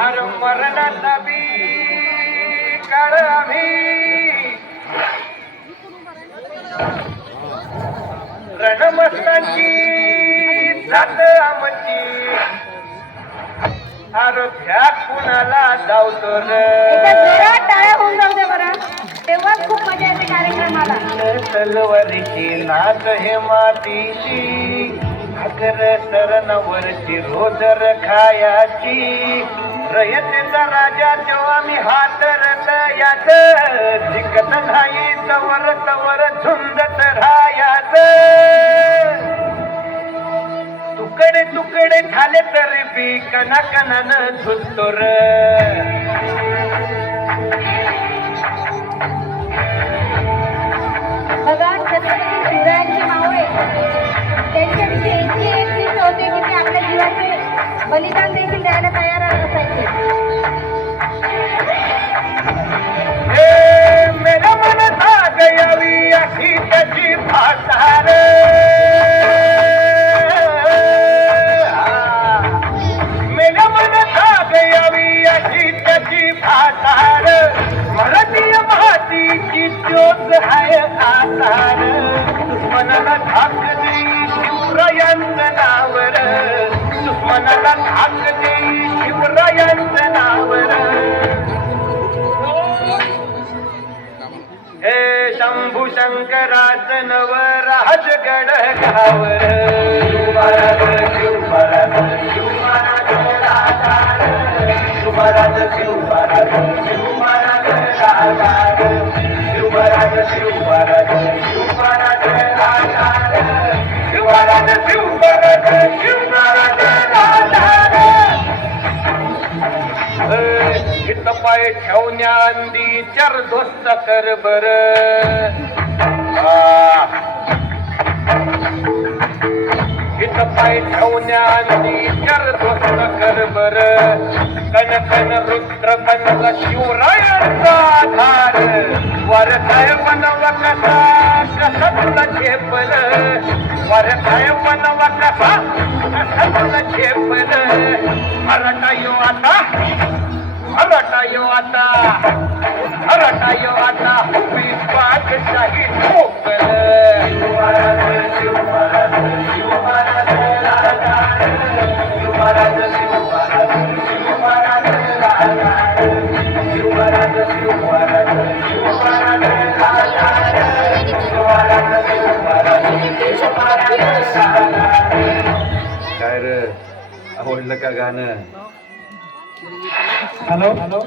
मरणाचा बी काळ आम्ही. रणमस्तांची जात आमची. आरोग्या कुणाला टाळ्या होऊन जाऊ दे बरं. तेव्हाच खूप मजा येते कार्यक्रमाला. तलवारीची नाच हे मातीची. अगर सरनवरची रोदर खायाची. रयतेचा राजा तेव्हा मी हातरत यात जिकत नाही तवर तवर झुंजत रायाच तुकडे तुकडे झाले तरी बी कना कनान झुलतो र. बलिदान देखील द्यायला तयार असायचे भाषा रे. मातीची ज्योत हाय आसार मनाला धाक दुश्मनाला धाक शिवरायांचं नावर हे शंभू शंकराच नव राजगड गावर शिवराज शिवराज शिवमहाराज राजार. शिवराज शिवराज शिवमहाराज शिवराज शिवराज शिवराज पाय ठेवण्याआधी चार दोस्त कर बर. इथं पाय ठेवण्याआधी चार दोस्त कर बर. कन कन रुद्र बनला शिवरायांचा आधार. वर काय बनवा कसा कसा तुला झेपल? वर काय बनवा कसा कसा तुला झेपल? मराठा यो आता. यो आता. मराठा यो आता. मी बादशाही ठोकल काय रे? आवडलं का गाणं. Hello hello